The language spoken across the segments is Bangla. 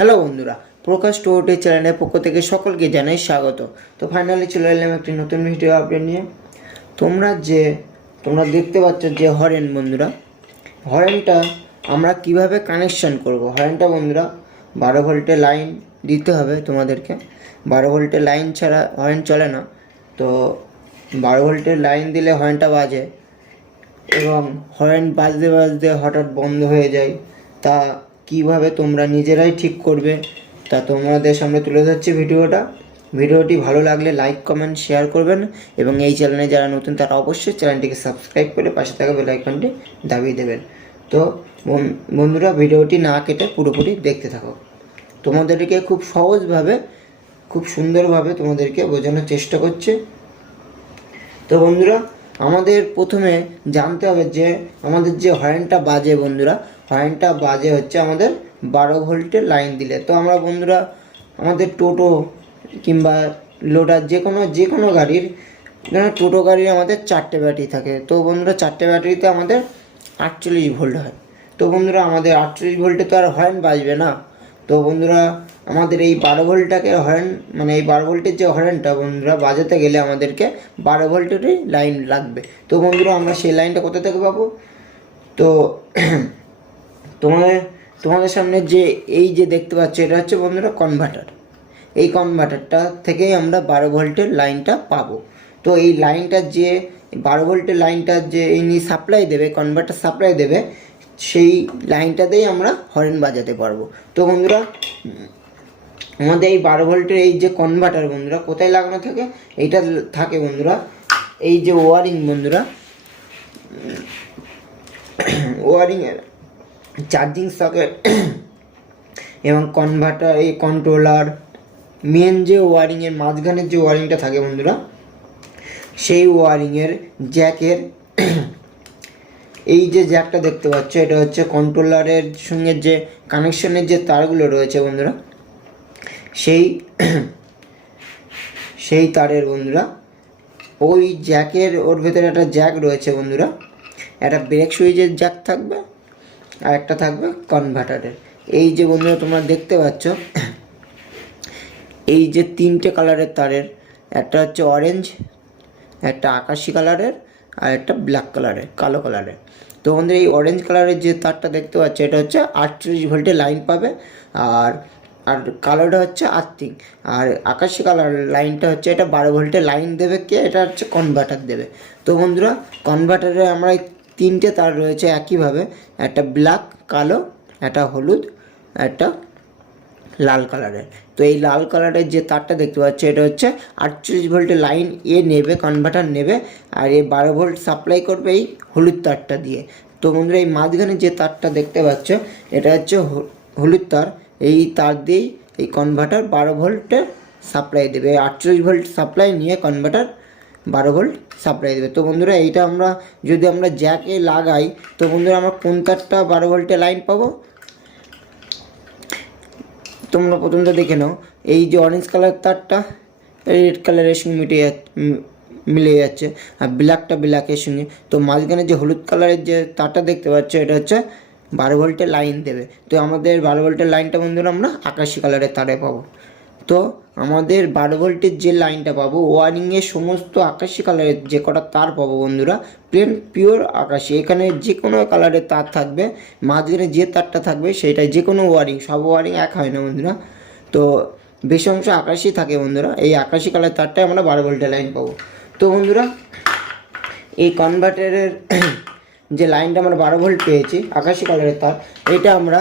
হ্যালো বন্ধুরা, প্রকাশ টোয়েটি চ্যানেলের পক্ষ থেকে সকলকে জানাই স্বাগত। তো ফাইনালি চলে এলাম একটি নতুন ভিডিও আপডেট নিয়ে। তোমরা দেখতে পাচ্ছ যে হরেন বন্ধুরা, হরেনটা আমরা কিভাবে কানেকশান করব। হরেনটা বন্ধুরা 12 ভোল্টের লাইন দিতে হবে তোমাদেরকে। 12 ভোল্টের লাইন ছাড়া হরেন চলে না। তো 12 ভোল্টের লাইন দিলে হরেনটা বাজে, এবং হরেন বাজতে বাজতে হঠাৎ বন্ধ হয়ে যায়। তা কিভাবে তোমরা নিজেরাই ঠিক করবে তা তোমাদের সামনে তুলে ধরছি ভিডিওটি ভালো লাগলে লাইক কমেন্ট শেয়ার করবেন, এবং এই চ্যানেলে যারা নতুন তারা অবশ্যই চ্যানেলটিকে সাবস্ক্রাইব করে পাশে থাকা বেল আইকনটি দাবিয়ে দেবেন। তো বন্ধুরা, ভিডিওটি না কেটে পুরোপুরি দেখতে থাকো। তোমাদেরকে খুব সহজভাবে খুব সুন্দরভাবে তোমাদেরকে বোঝানোর চেষ্টা করছে। তো বন্ধুরা, আমাদের প্রথমে জানতে হবে যে আমাদের যে হরেনটা বাজে বন্ধুরা, হরেনটা বাজে হচ্ছে আমাদের 12 ভোল্টের লাইন দিলে। তো আমরা বন্ধুরা আমাদের টোটো কিংবা লোডার যে কোনো গাড়ির, টোটো গাড়ির আমাদের 4টে ব্যাটারি থাকে। তো বন্ধুরা 4টে ব্যাটারিতে আমাদের 48 ভোল্ট হয়। তো বন্ধুরা আমাদের 48 ভোল্টে তো আর হরেন বাজবে না। তো বন্ধুরা আমাদের এই 12 ভোল্টটাকে হরেন, মানে এই 12 ভোল্টের যে হরেনটা বন্ধুরা বাজাতে গেলে আমাদেরকে 12 ভোল্টেরই লাইন লাগবে। তো বন্ধুরা আমরা সেই লাইনটা কোথা থেকে পাবো? তো তোমাদের সামনে যে এই যে দেখতে পাচ্ছ, এটা হচ্ছে বন্ধুরা কনভার্টার। এই কনভার্টারটা থেকেই আমরা 12 ভোল্টের লাইনটা পাবো। তো এই লাইনটা যে 12 ভোল্টের লাইনটা যে ইনি সাপ্লাই দেবে, কনভার্টার সাপ্লাই দেবে, সেই লাইনটাতেই আমরা হরেন বাজাতে পারবো। তো বন্ধুরা আমাদের এই 12 ভোল্টের এই যে কনভার্টার বন্ধুরা কোথায় লাগানো থাকে? এইটা থাকে বন্ধুরা এই যে ওয়ারিং বন্ধুরা, ওয়ারিংয়ের চার্জিং সকেট এবং কনভার্টার, এই কন্ট্রোলার, মেন যে ওয়ারিংয়ের মাঝখানের যে ওয়ারিংটা থাকে বন্ধুরা, সেই ওয়ারিংয়ের জ্যাকের এই যে জ্যাকটা দেখতে পাচ্ছ, এটা হচ্ছে কন্ট্রোলারের সঙ্গে যে কানেকশনের যে তারগুলো রয়েছে বন্ধুরা, সেই তারের বন্ধুরা ওই জ্যাকের ওর ভেতরে একটা জ্যাক রয়েছে বন্ধুরা। একটা ব্রেক সুইচের জ্যাক থাকবে আর একটা থাকবে কনভার্টারের। এই যে বন্ধুরা তোমরা দেখতে পাচ্ছ, এই যে 3টে কালারের তারের, একটা হচ্ছে অরেঞ্জ, একটা আকাশি কালারের, আর একটা ব্ল্যাক কালারের, কালো কালারের। তো বন্ধুরা এই অরেঞ্জ কালারের যে তারটা দেখতে পাচ্ছ, এটা হচ্ছে 48 ভোল্টের লাইন পাবে, আর কালোটা হচ্ছে আর্থিং, আর আকাশি কালার লাইনটা হচ্ছে এটা 12 ভোল্টের লাইন দেবে কে? এটা হচ্ছে কনভার্টার দেবে। তো বন্ধুরা কনভার্টারে আমরা এই 3টে তার রয়েছে একইভাবে, একটা ব্ল্যাক, কালো, একটা হলুদ, একটা লাল কালারের। তো এই লাল কালারের যে তারটা দেখতে পাচ্ছ, এটা হচ্ছে 48 ভোল্টের লাইন নেবে, কনভার্টার নেবে, আর 12 ভোল্ট সাপ্লাই করবে এই হলুদ তারটা দিয়ে। তো বন্ধুরা এই মাঝখানে যে তারটা দেখতে পাচ্ছ, এটা হচ্ছে হলুদ তার। এই তার দিয়েই এই কনভার্টার 12 ভোল্টের সাপ্লাই দেবে। 48 ভোল্ট সাপ্লাই নিয়ে কনভার্টার 12 ভোল্ট সাপ্লাই দেবে। তো বন্ধুরা এইটা আমরা যদি আমরা জ্যাকে লাগাই, তো বন্ধুরা আমরা কোন তারটা 12 ভোল্টের লাইন পাবো? তোমরা প্রথমটা দেখে নাও, এই যে অরেঞ্জ কালার তারটা রেড কালারের সঙ্গে মিলে যাচ্ছে, আর ব্ল্যাকটা ব্ল্যাকের সঙ্গে। তো মাঝখানে যে হলুদ কালারের যে তারটা দেখতে পাচ্ছ, এটা হচ্ছে 12 ভোল্টের লাইন দেবে। তো আমাদের 12 ভোল্টের লাইনটা বন্ধুরা আমরা আকাশি কালারের তারে পাবো। তো আমাদের 12 ভোল্টের যে লাইনটা পাবো, ওয়ারিংয়ের সমস্ত আকাশি কালারের যে কটা তার পাবো বন্ধুরা, পিওর আকাশি। এখানে যে কোনো কালারের তার থাকবে, মাঝখানে যে তারটা থাকবে সেটাই, যে কোনো ওয়ারিং, সব ওয়ারিং এক হয় না বন্ধুরা। তো বেশি অংশ আকাশি থাকে বন্ধুরা। এই আকাশি কালারের তারটাই আমরা 12 ভোল্টের লাইন পাবো। তো বন্ধুরা এই কনভার্টারের যে লাইনটা আমরা 12 ভোল্ট পেয়েছি আকাশি কালারের তার, এটা আমরা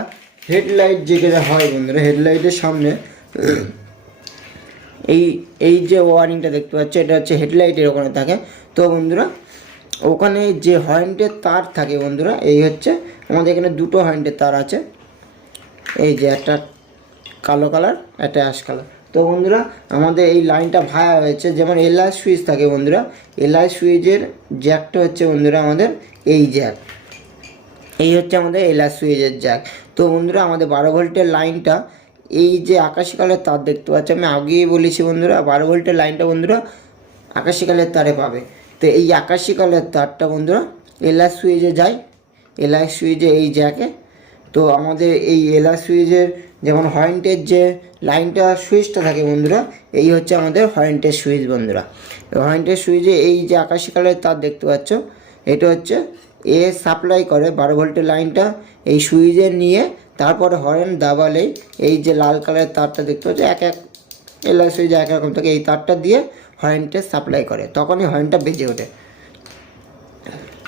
হেডলাইট যেটা হয় বন্ধুরা, হেডলাইটের সামনে এই যে ওয়ারিংটা দেখতে পাচ্ছ, এটা হচ্ছে হেডলাইটের ওখানে থাকে। তো বন্ধুরা ওখানে যে হর্নের তার থাকে বন্ধুরা, এই হচ্ছে আমাদের এখানে 2টো হর্নের তার আছে, এই যে একটা কালো কালার, একটা অ্যাশ কালার। তো বন্ধুরা আমাদের এই লাইনটা ভায়া হয়েছে, যেমন এলআই সুইচ থাকে বন্ধুরা, এলআই সুইচের জ্যাকটা হচ্ছে বন্ধুরা আমাদের এই জ্যাক, এই হচ্ছে আমাদের এলআই সুইচের জ্যাক। তো বন্ধুরা আমাদের 12 ভোল্টের লাইনটা এই যে আকাশি কালার তার দেখতে পাচ্ছি, আমি আগেই বলেছি বন্ধুরা 12 ভোল্টের লাইনটা বন্ধুরা আকাশি কালার তারে পাবে। তো এই আকাশি কালার তারটা বন্ধুরা এলআই সুইচে যায়, এলআই সুইচে এই জ্যাকে তো আমাদের এই এলআর সুইচের যেমন হরেন্টের যে লাইনটা সুইচটা থাকে বন্ধুরা, এই হচ্ছে আমাদের হরেন্টের সুইচ বন্ধুরা। হরেন্টের সুইচে এই যে আকাশি কালারের তার দেখতে পাচ্ছ, এটা হচ্ছে এ সাপ্লাই করে 12 ভোল্টের লাইনটা এই সুইচে নিয়ে, তারপরে হরেন দাবালেই এই যে লাল কালারের তারটা দেখতে পাচ্ছ, এক এলআর সুইচ এক রকম থাকে, এই তারটা দিয়ে হরেন্টে সাপ্লাই করে, তখনই হরেনটা বেজে ওঠে।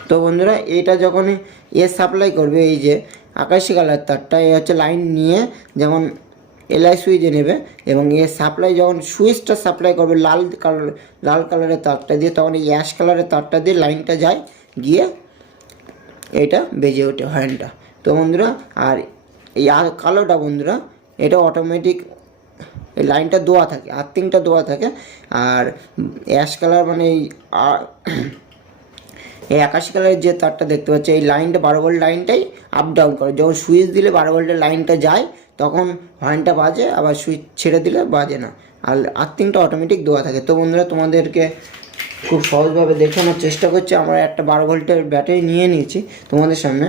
তো বন্ধুরা এটা যখনই সাপ্লাই করবে, এই যে আকাশি কালার তারটা এ হচ্ছে লাইন নিয়ে যেমন এলআই সুইচে নেবে, এবং সাপ্লাই যখন সুইচটা সাপ্লাই করবে লাল কালারের তারটা দিয়ে, তখন এই অ্যাশ কালারের তারটা দিয়ে লাইনটা যায়, গিয়ে এটা বেজে ওঠে হরেনটা। তো বন্ধুরা আর এই কালোটা বন্ধুরা, এটা অটোমেটিক এই লাইনটা দেওয়া থাকে, আর্থিংটা দেওয়া থাকে। আর অ্যাশ কালার মানে এই আকাশি কালারের যে তারটা দেখতে পাচ্ছি, এই লাইনটা 12 ভোল্ট লাইনটাই আপ ডাউন করে। যখন সুইচ দিলে 12 ভোল্টের লাইনটা যায়, তখন হর্নটা বাজে, আবার সুইচ ছেড়ে দিলে বাজে না, আর আর্থিংটা অটোমেটিক দেওয়া থাকে। তো বন্ধুরা তোমাদেরকে খুব সহজভাবে দেখানোর চেষ্টা করছি। আমরা একটা 12 ভোল্টের ব্যাটারি নিয়ে নিয়েছি তোমাদের সামনে।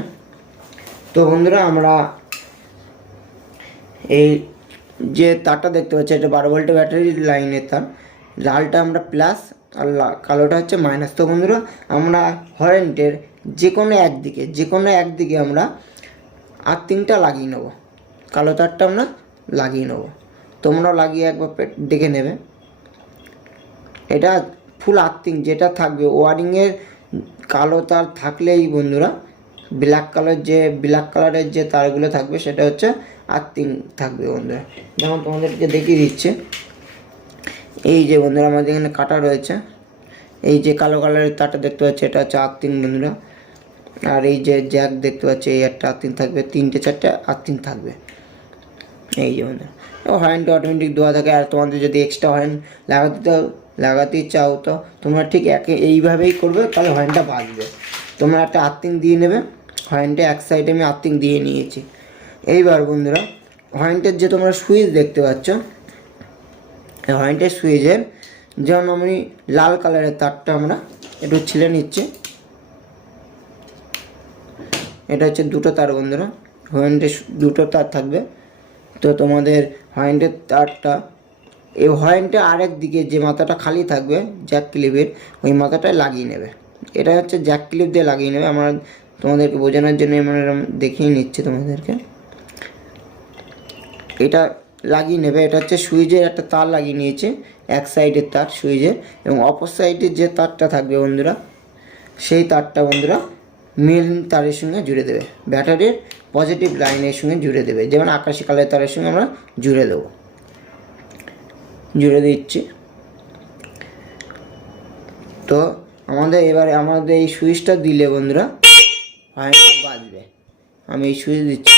তো বন্ধুরা আমরা এই যে তারটা দেখতে পাচ্ছি, এটা 12 ভোল্টের ব্যাটারির লাইনের তার, লালটা আমরা প্লাস আর কালোটা হচ্ছে মাইনাস। তো বন্ধুরা আমরা হরেন্টের যে কোনো একদিকে আমরা আর্থিংটা লাগিয়ে নেব, কালো তারটা আমরা লাগিয়ে নেব। তোমরাও লাগিয়ে একবার দেখে নেবে। এটা ফুল আর্থিং যেটা থাকবে, ওয়ারিংয়ের কালো তার থাকলেই বন্ধুরা ব্ল্যাক কালারের যে তারগুলো থাকবে, সেটা হচ্ছে আর্থিং থাকবে বন্ধুরা। যেমন তোমাদেরকে দেখিয়ে দিচ্ছে, এই যে বন্ধুরা আমাদের এখানে কাটা রয়েছে, এই যে কালো কালারের তারটা দেখতে পাচ্ছি, এটা হচ্ছে আর্থিং বন্ধুরা। আর এই যে জ্যাক দেখতে পাচ্ছি, এই একটা আর্থিং থাকবে, 3-4টে আর্থিং থাকবে। এই যে বন্ধুরা হরেনটা অটোমেটিক দেওয়া থাকে। আর তোমাদের যদি এক্সট্রা হরেন লাগাতে চাও, তো তোমরা ঠিক এইভাবেই করবে, তাহলে হরেনটা বাজবে। তোমরা একটা আর্থিং দিয়ে নেবে, হরেনটা এক সাইডে আমি আর্থিং দিয়ে নিয়েছি। এইবার বন্ধুরা হরেন্টের যে তোমরা সুইচ দেখতে পাচ্ছ, হরেন্টের সুইচের যেমন আমি লাল কালারের তারটা আমরা একটু ছিলে নিচ্ছি। এটা হচ্ছে 2টো তার বন্ধুরা, হরেন্টের 2টো তার থাকবে। তো তোমাদের হরেন্টের তারটা এই হরেন্টে আরেক দিকে যে মাথাটা খালি থাকবে জ্যাক ক্লিপের, ওই মাথাটায় লাগিয়ে নেবে। এটা হচ্ছে জ্যাক ক্লিপ দিয়ে লাগিয়ে নেবে। আমরা তোমাদেরকে বোঝানোর জন্য আমরা দেখিয়ে নিচ্ছি তোমাদেরকে। এটা লাগিয়ে নেবে। এটা হচ্ছে সুইচের একটা তার লাগিয়ে নিয়েছে, এক সাইডের তার সুইচের, এবং অপর সাইডের যে তারটা থাকবে বন্ধুরা, সেই তারটা বন্ধুরা মেন তারের সঙ্গে জুড়ে দেবে, ব্যাটারির পজিটিভ লাইনের সঙ্গে জুড়ে দেবে। যেমন আকাশি কালারের তারের সঙ্গে আমরা জুড়ে দিচ্ছি। তো এবারে আমাদের এই সুইচটা দিলে বন্ধুরা হরেনটা বাজবে। আমি এই সুইচ দিচ্ছি,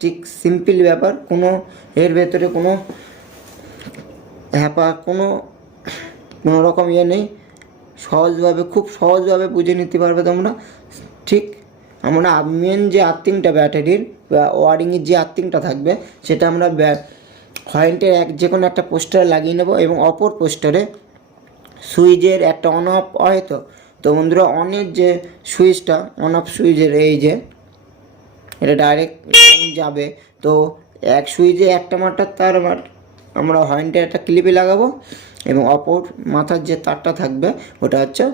ঠিক সিম্পল ব্যাপার, কোনো এর ভেতরে কোনো হ্যাপা কোনো রকম নেই। খুব সহজভাবে বুঝে নিতে পারবে তোমরা। ঠিক আমরা মেন যে আর্থিংটা ব্যাটারির বা ওয়ারিংয়ের যে আর্থিংটা থাকবে, সেটা আমরা হরেন্টের যে কোনো একটা পোস্টারে লাগিয়ে নেব, এবং অপর পোস্টারে সুইচের একটা অন অফ হয়। তো বন্ধুরা অনের যে সুইচটা, অন অফ সুইচের এই যে এটা ডাইরেক্ট যাবে, তো এক সুইচে একটা মাথার তার আমরা হরেন্টের একটা ক্লিপে লাগাবো, এবং অপর মাথার যে তারটা থাকবে ওটা হচ্ছে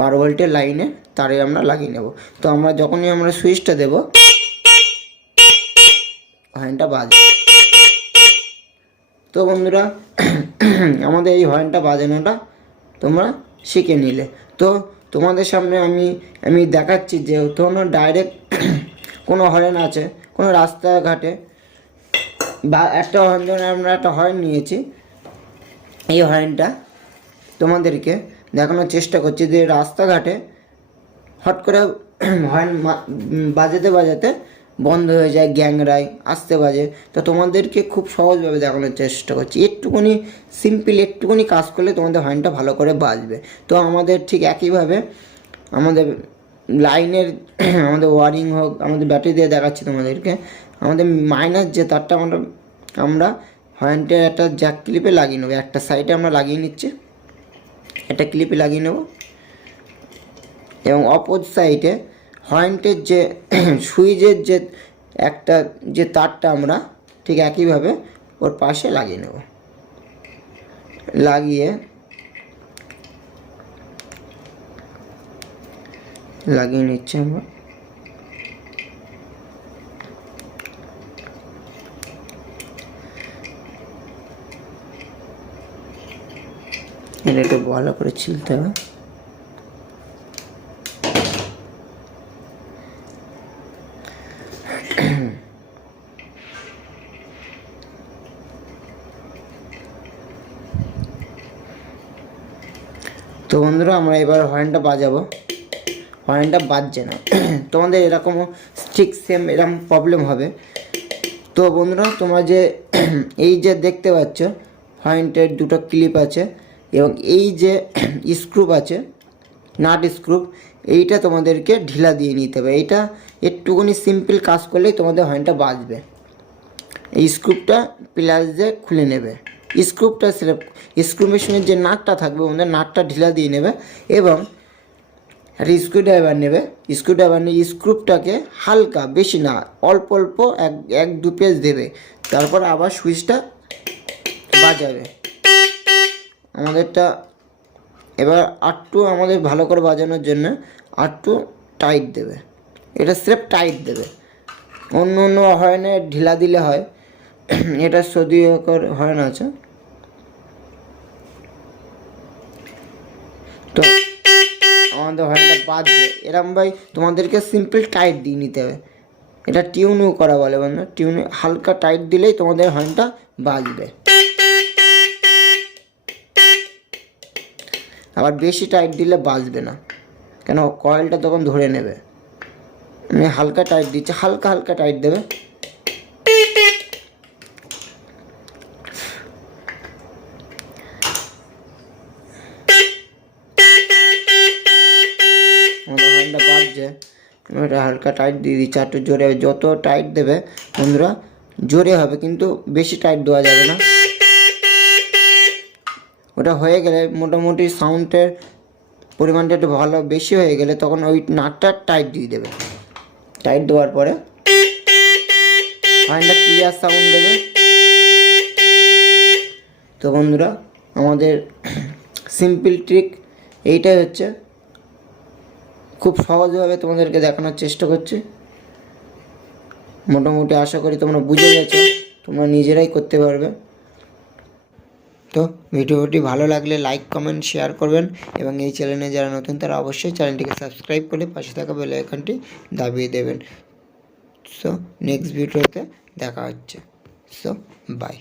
12 ভোল্টের লাইনে তারে আমরা লাগিয়ে নেব। তো আমরা যখনই আমরা সুইচটা দেব, হরেনটা বাজবে। তো বন্ধুরা আমাদের এই হরেনটা বাজানোটা তোমরা শিখে নিলে। তো তোমাদের সামনে আমি দেখাচ্ছি যে তোমরা ডাইরেক্ট কোনো হরেন আছে কোনো রাস্তাঘাটে, বা একটা হরেন, ধরে আমরা একটা হরেন নিয়েছি, এই হরেনটা তোমাদেরকে দেখানোর চেষ্টা করছি যে রাস্তাঘাটে হট করে হরেন বাজাতে বন্ধ হয়ে যায়, গ্যাংরায় আসতে বাজে। তো তোমাদেরকে খুব সহজভাবে দেখানোর চেষ্টা করছি, একটুখানি কাজ করলে তোমাদের হরেনটা ভালো করে বাজবে। তো আমাদের ঠিক একইভাবে আমাদের লাইনের আমাদের ওয়ারিং হোক, আমাদের ব্যাটারি দিয়ে দেখাচ্ছি তোমাদেরকে। আমাদের মাইনাস যে তারটা আমরা হরেন্টের একটা জ্যাক ক্লিপে লাগিয়ে নেবো, একটা সাইডে আমরা লাগিয়ে নিচ্ছি, একটা ক্লিপে লাগিয়ে নেব, এবং অপর সাইডে হর্নটের যে সুইচের যে একটা যে তারটা আমরা ঠিক একইভাবে ওর পাশে লাগিয়ে নেব। লাগিয়ে নিচ্ছি আমরা। এটা একটু ভালো করে ছিলতে হবে। তো বন্ধুরা আমরা এবার হর্নটা বাজাবো। হর্নটা বাজছে না, তোমাদের এরকমও ঠিক সেম এরকম প্রবলেম হবে। তো বন্ধুরা তোমরা যে এই যে দেখতে পাচ্ছ হর্নের দুটো ক্লিপ আছে এবং এই যে স্ক্রু আছে নাট স্ক্রু, এইটা তোমাদেরকে ঢিলা দিয়ে নিতে হবে। এইটা একটুখানি সিম্পল কাজ করলেই তোমাদের হর্নটা বাজবে। এই স্ক্রুপটা প্লাস দিয়ে খুলে নেবে। স্ক্রুপটা সেলেক্ট, স্ক্রু মেশিনের যে নাটটা থাকবে ওদের নাটটা ঢিলা দিয়ে নেবে এবং একটা স্ক্রুড্রাইভার নেবে। স্ক্রুড্রাইভার নিয়ে স্ক্রুপটাকে হালকা, বেশি না, অল্প অল্প এক দু পেজ দেবে। তারপর আবার সুইচটা বাজাবে। আমাদেরটা এবার আরটু আমাদের ভালো করে বাজানোর জন্য আরটু টাইট দেবে। এটা স্রেফ টাইট দেবে, অন্য অন্য হর্নে ঢিলা দিলে হয়। এটা সদিয়কর হর্ন আছে। তো আমাদের হর্নটা বাজবে এরম ভাই, তোমাদেরকে সিম্পল টাইট দিয়ে নিতে হবে। এটা টিউনও করা বলে বন্ধু, টিউনে হালকা টাইট দিলেই তোমাদের হর্নটা বাজবে। আবার বেশি টাইট দিলে বাজবে না, কেন কয়েলটা তখন ধরে নেবে। আমি হালকা টাইট দিচ্ছি, হালকা হালকা টাইট দেবে। আমাদের হর্নটা বাজছে, এটা হালকা টাইট দিয়ে দিচ্ছি। একটু জোরে, যত টাইট দেবে বন্ধুরা জোরে হবে, কিন্তু বেশি টাইট দেওয়া যাবে না। ওটা হয়ে গেলে মোটামুটি সাউন্ডের পরিমাণটা একটু ভালো বেশি হয়ে গেলে তখন ওই নাটটা টাইট দিয়ে দেবে। টাইট দেওয়ার পরে হর্নটা ক্লিয়ার সাউন্ড দেবে। তো বন্ধুরা আমাদের সিম্পল ট্রিক এইটাই হচ্ছে, খুব সহজভাবে তোমাদেরকে দেখানোর চেষ্টা করছি। মোটামুটি আশা করি তোমরা বুঝে গেছো, তোমরা নিজেরাই করতে পারবে। তো ভিডিওটি ভালো লাগলে লাইক কমেন্ট শেয়ার করবেন এবং এই চ্যানেলে যারা নতুন তারা অবশ্যই চ্যানেলটিকে সাবস্ক্রাইব করে পাশে থাকা বেল আইকনটি দাবিয়ে দেবেন। সো নেক্সট ভিডিওতে দেখা হচ্ছে। So by.